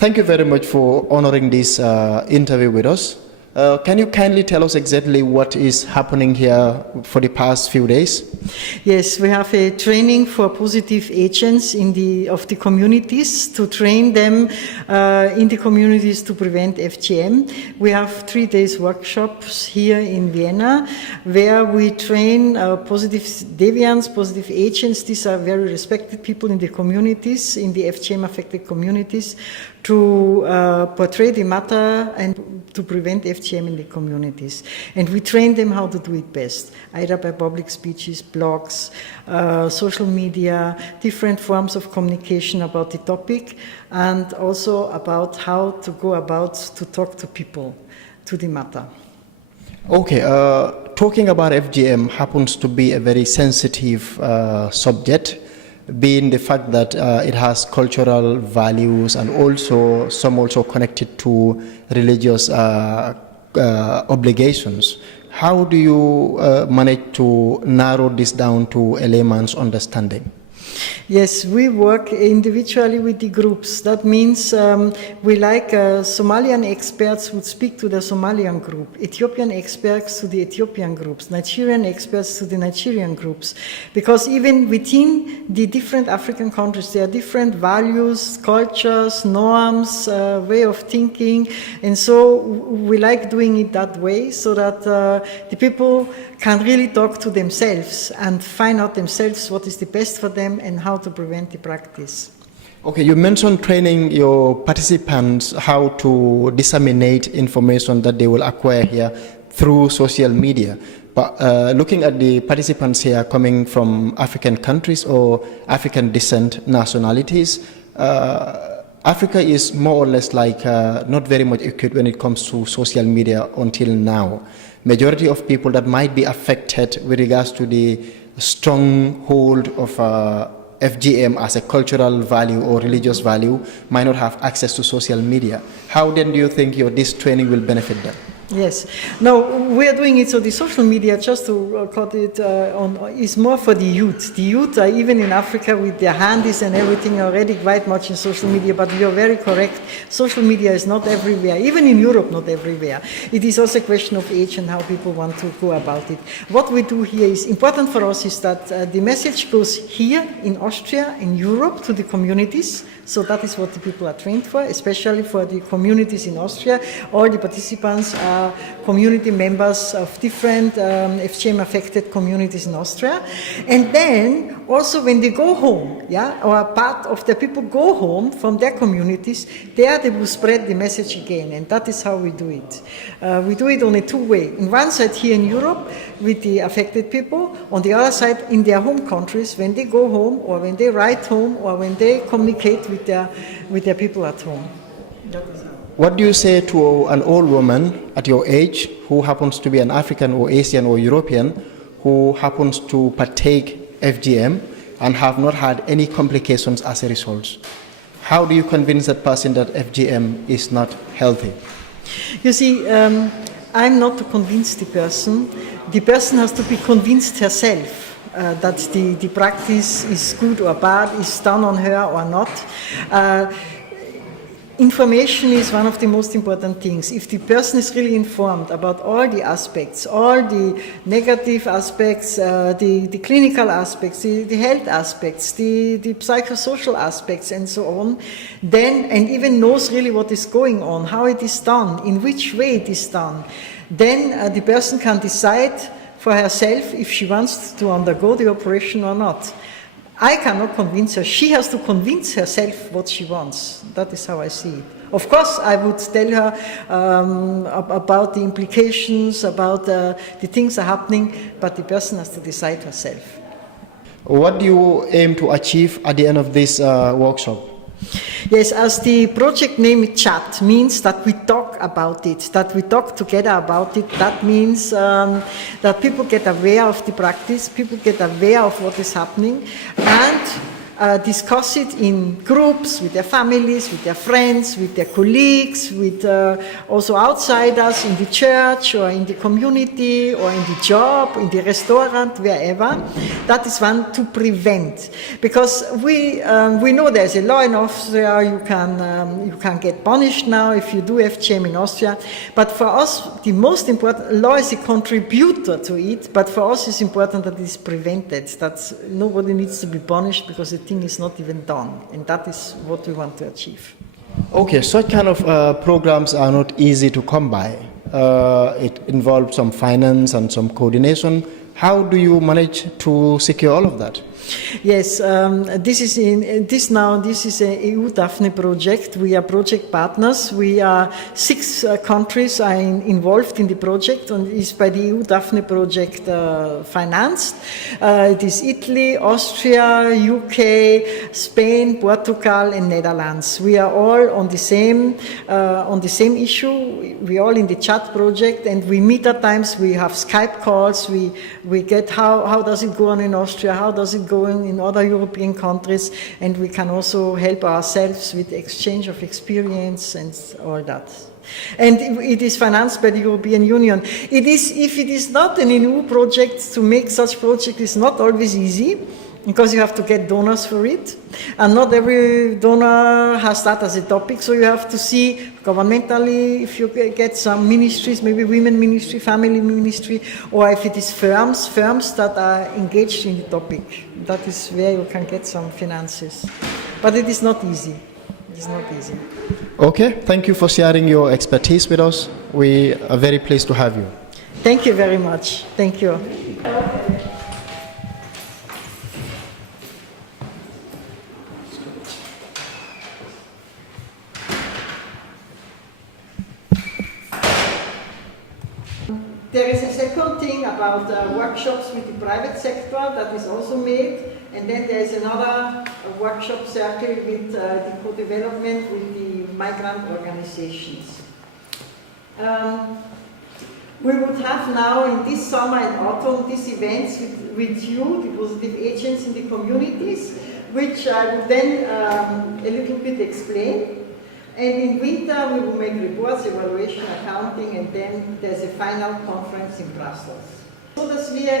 Thank you very much for honoring this interview with us. Can you kindly tell us exactly what is happening here for the past few days? Yes, we have a training for positive agents of the communities to train them in the communities to prevent FGM. We have 3 days workshops here in Vienna where we train positive deviants, positive agents. These are very respected people in the communities, in the FGM affected communities, to portray the matter and to prevent FGM in the communities. And we train them how to do it best, either by public speeches, blogs, social media, different forms of communication about the topic, and also about how to go about to talk to people to the matter. Okay, talking about FGM happens to be a very sensitive subject, being the fact that it has cultural values and also some also connected to religious obligations. How do you manage to narrow this down to a layman's understanding? Yes, we work individually with the groups. That means we like Somalian experts would speak to the Somalian group, Ethiopian experts to the Ethiopian groups, Nigerian experts to the Nigerian groups. Because even within the different African countries, there are different values, cultures, norms, way of thinking. And so we like doing it that way so that the people can really talk to themselves and find out themselves what is the best for them and how to prevent the practice. Okay, you mentioned training your participants how to disseminate information that they will acquire here through social media. But looking at the participants here coming from African countries or African descent nationalities, Africa is more or less like not very much equipped when it comes to social media until now. Majority of people that might be affected with regards to the strong hold of FGM as a cultural value or religious value might not have access to social media. How then do you think this training will benefit them? Yes. No, we are doing it so the social media, just to cut it on, is more for the youth. The youth are even in Africa with their handies and everything already quite much in social media, but you are very correct. Social media is not everywhere, even in Europe, not everywhere. It is also a question of age and how people want to go about it. What we do here is important for us is that the message goes here in Austria, in Europe, to the communities. So that is what the people are trained for, especially for the communities in Austria. All the participants are community members of different FGM-affected communities in Austria. And then also when they go home, or part of the people go home from their communities, there they will spread the message again. And that is how we do it. We do it on a two-way. On one side here in Europe with the affected people, on the other side in their home countries when they go home or when they write home or when they communicate with their people at home. What do you say to an old woman at your age who happens to be an African or Asian or European who happens to partake FGM and have not had any complications as a result? How do you convince that person that FGM is not healthy? You see, I'm not to convince the person. The person has to be convinced herself. That the practice is good or bad, is done on her or not. Information is one of the most important things. If the person is really informed about all the aspects, all the negative aspects, the clinical aspects, the health aspects, the psychosocial aspects and so on, then, and even knows really what is going on, how it is done, in which way it is done, then the person can decide for herself if she wants to undergo the operation or not. I cannot convince her. She has to convince herself what she wants. That is how I see it. Of course, I would tell her about the implications, about the things are happening, but the person has to decide herself. What do you aim to achieve at the end of this workshop? Yes, as the project name chat means that we talk about it, that we talk together about it. That means that people get aware of the practice, people get aware of what is happening, and discuss it in groups with their families, with their friends, with their colleagues, with also outsiders in the church or in the community or in the job, in the restaurant, wherever. That is one to prevent, because we know there's a law in Austria. You can get punished now if you do FGM in Austria. But for us, the most important law is a contributor to it. But for us, it's important that it is prevented. That nobody needs to be punished because the thing is not even done, and that is what we want to achieve. Okay, such kind of programs are not easy to come by. It involves some finance and some coordination. How do you manage to secure all of that? Yes, this is a EU Daphne project. We are project partners. We are 6 countries are involved in the project, and is by the EU Daphne project financed. It is Italy, Austria, UK, Spain, Portugal, and Netherlands. We are all on the same issue. We are all in the chat project, and we meet at times. We have Skype calls. We get how does it go on in Austria? How does it go in other European countries, and we can also help ourselves with exchange of experience and all that. And it is financed by the European Union. It is, if it is not an EU project, to make such project is not always easy, because you have to get donors for it, and not every donor has that as a topic, so you have to see governmentally if you get some ministries, maybe women ministry, family ministry, or if it is firms that are engaged in the topic. That is where you can get some finances. But it is not easy. It is not easy. Okay, thank you for sharing your expertise with us. We are very pleased to have you. Thank you very much. Thank you. There is a second thing about workshops with the private sector that is also made, and then there is another workshop circle with the co-development with the migrant organizations. We would have now in this summer and autumn these events with you, the positive agents in the communities, which I would then a little bit explain. And in winter, we will make reports, evaluation, accounting, and then there's a final conference in Brussels. So, dass wir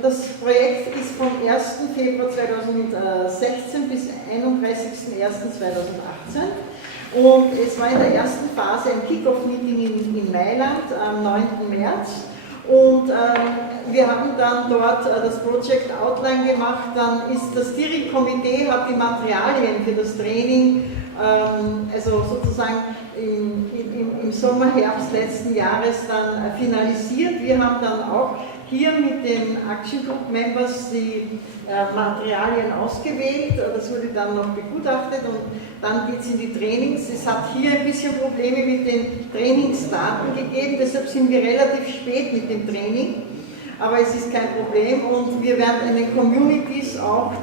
das Projekt ist vom 1. Februar 2016 bis 31.01.2018. Und es war in der ersten Phase ein Kick-Off-Meeting in Mailand am 9. März. Und wir haben dann dort das Project Outline gemacht. Dann ist das Steering-Komitee, hat die Materialien für das Training, also sozusagen im Sommer, Herbst letzten Jahres dann finalisiert. Wir haben dann auch hier mit den Action Group Members die Materialien ausgewählt. Das wurde dann noch begutachtet und dann geht es in die Trainings. Es hat hier ein bisschen Probleme mit den Trainingsdaten gegeben, deshalb sind wir relativ spät mit dem Training. Aber es ist kein Problem und wir werden in den Communities auch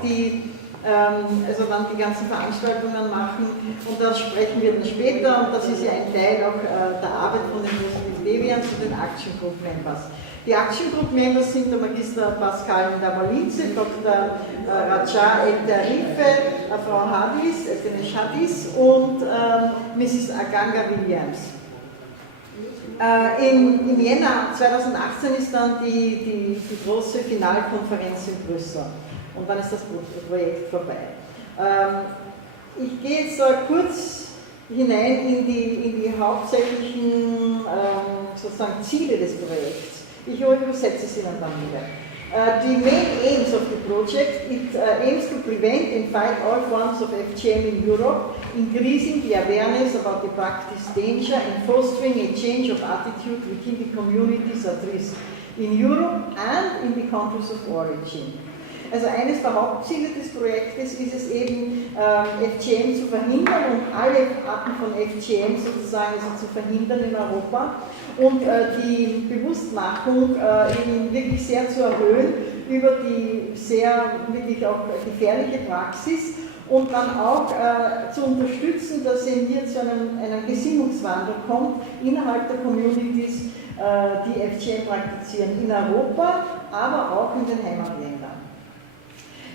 also dann die ganzen Veranstaltungen machen und das sprechen wir dann später und das ist ja ein Teil auch der Arbeit von den Positive Deviants und den Action Group Members. Die Action Group Members sind der Magister Pascal Ndavalinze, Dr. Raja El-Tarife, Frau Hadis, Hadis und Mrs. Aganga Williams. Im Jänner 2018 ist dann die große Finalkonferenz in Brüssel. Und dann ist das Projekt vorbei. Ich gehe jetzt kurz hinein in die hauptsächlichen sozusagen Ziele des Projekts. Ich übersetze sie dann wieder. The main aims of the project, it aims to prevent and fight all forms of FGM in Europe, increasing the awareness about the practice danger and fostering a change of attitude within the communities at risk in Europe and in the countries of origin. Also eines der Hauptziele des Projektes ist es eben, FGM zu verhindern und alle Arten von FGM sozusagen zu verhindern in Europa und die Bewusstmachung eben wirklich sehr zu erhöhen über die sehr wirklich auch gefährliche Praxis und dann auch zu unterstützen, dass eben hier zu einem Gesinnungswandel kommt innerhalb der Communities, die FGM praktizieren in Europa, aber auch in den Heimatländern.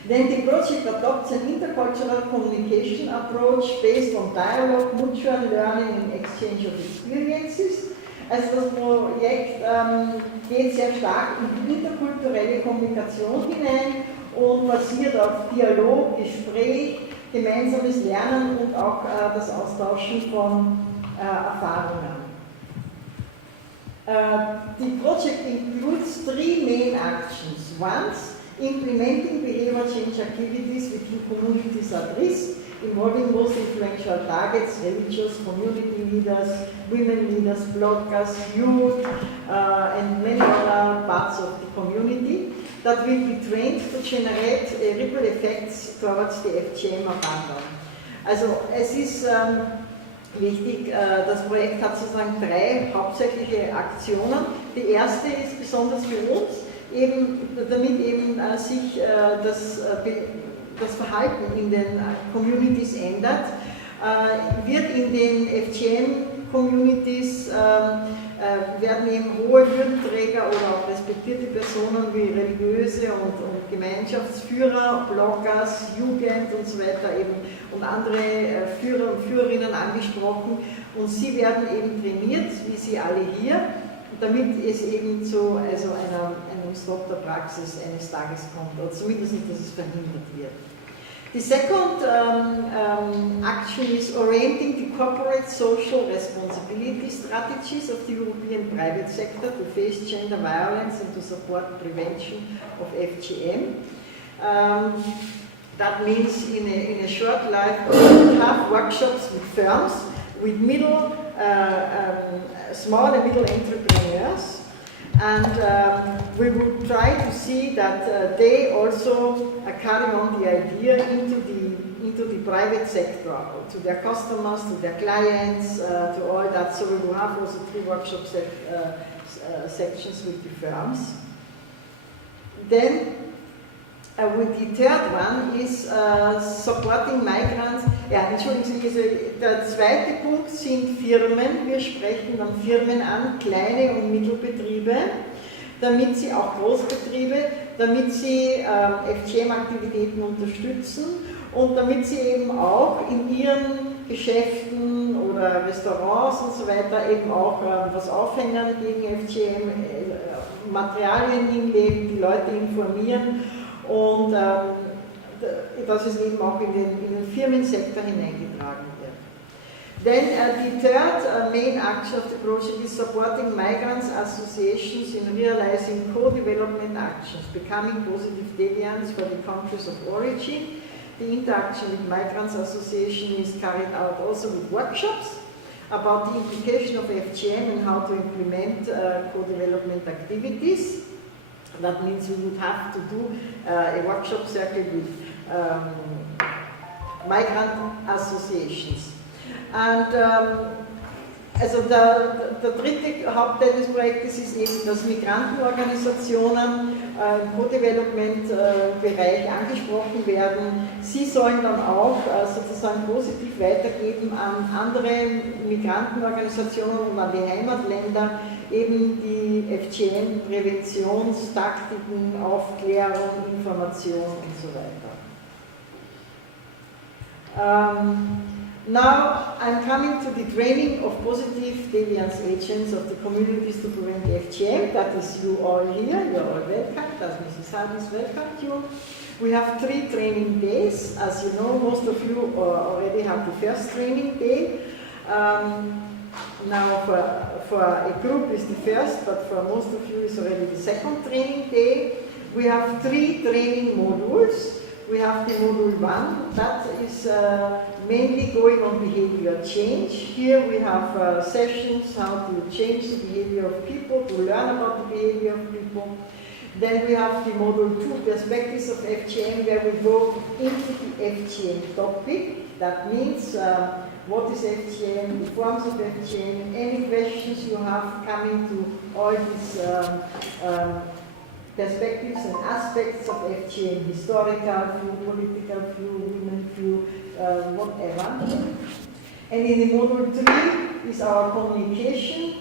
Then the project adopts an intercultural communication approach based on dialogue, mutual learning and exchange of experiences. Also das Projekt geht sehr stark in die interkulturelle Kommunikation hinein und basiert auf Dialog, Gespräch, gemeinsames Lernen und auch das Austauschen von Erfahrungen. The project includes 3 main actions. One, implementing behavior change activities within communities at risk, involving most influential targets, religious, community leaders, women leaders, bloggers, youth, and many other parts of the community that will be trained to generate ripple effects towards the FGM abandon. Also es ist wichtig, das Projekt hat sozusagen 3 hauptsächliche Aktionen. Die erste ist besonders für uns, damit sich das Verhalten in den Communities ändert, wird in den FGM-Communities werden eben hohe Würdenträger oder auch respektierte Personen wie religiöse und Gemeinschaftsführer, Bloggers, Jugend und so weiter und andere Führer und Führerinnen angesprochen und sie werden eben trainiert, wie sie alle hier, damit es eben zu einem Stop der Praxis eines Tages kommt, oder zumindest nicht, dass es verhindert wird. The second action is orienting the corporate social responsibility strategies of the European private sector to face gender violence and to support prevention of FGM. That means in a short life we have workshops with firms, with small and middle entrepreneurs, and we will try to see that they also carry on the idea into the private sector, to their customers, to their clients, to all that. So we will have also 3 workshop sections with the firms. Then with the third one is supporting migrants. Ja, entschuldigen Sie, der zweite Punkt sind Firmen. Wir sprechen dann Firmen an, kleine und Mittelbetriebe, damit sie auch Großbetriebe, damit sie FGM-Aktivitäten unterstützen und damit sie eben auch in ihren Geschäften oder Restaurants und so weiter eben auch was aufhängen gegen FGM, Materialien hinlegen, die Leute informieren und dass es eben auch in den Firmensektor hineingetragen wird. Then the third main action of the project is supporting migrants associations in realizing co-development actions, becoming positive deviants for the countries of origin. The interaction with migrants association is carried out also with workshops about the implication of FGM and how to implement co-development activities. That means we would have to do a workshop circle with migrant associations. And also der dritte Hauptteil des Projektes ist eben, dass Migrantenorganisationen im Co-Development-Bereich angesprochen werden. Sie sollen dann auch sozusagen positiv weitergeben an andere Migrantenorganisationen und an die Heimatländer eben die FGM-Präventionstaktiken, Aufklärung, Information und so weiter. Now I'm coming to the training of positive deviance agents of the communities to prevent FGM. That is you all here, you're all welcome, that's Mrs. Harris welcomed you. We have 3 training days. As you know, most of you already have the first training day. Now for a group is the first, but for most of you is already the second training day. We have 3 training modules. We have the module 1, that is mainly going on behavior change. Here we have sessions how to change the behavior of people, to learn about the behavior of people. Then we have the module 2, perspectives of FGM, where we go into the FGM topic. That means what is FGM, the forms of FGM, any questions you have coming to all these perspectives and aspects of FGM, historical view, political view, women view, whatever. And in the module 3 is our communication,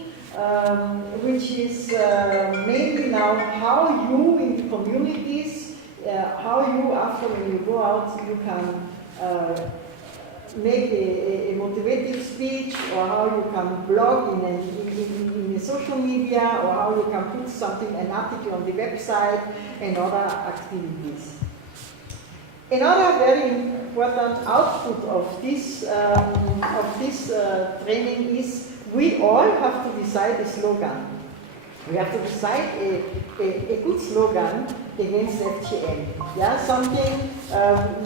which is mainly now how you in the communities how you, after when you go out, you can make a motivating speech, or how you can blog in a social media, or how you can put something, an article on the website, and other activities. Another very important output of this training is we all have to decide a slogan. We have to decide a good slogan against FGM. Yeah, something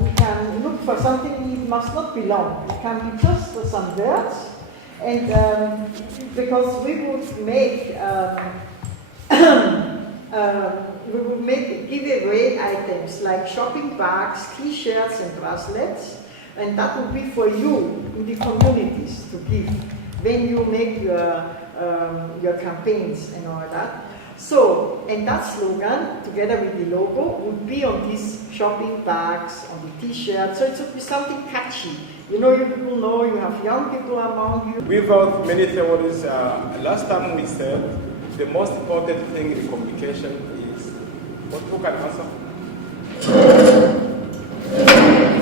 we can look for something. It must not be long. It can be just some words, and because we would make giveaway items like shopping bags, T-shirts, and bracelets, and that would be for you in the communities to give when you make your campaigns and all that. So, and that slogan, together with the logo, would be on these shopping bags, on the T-shirts, so it should be something catchy. You know, you people know, you have young people among you. Without many theories, last time we said the most important thing in communication is, who can answer?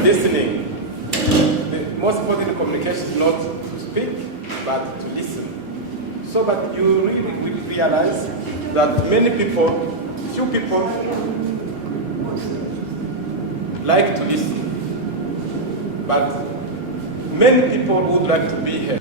Listening. The most important in communication is not to speak, but to listen. So that you really realize that many people, few people, like to listen, but many people would like to be here.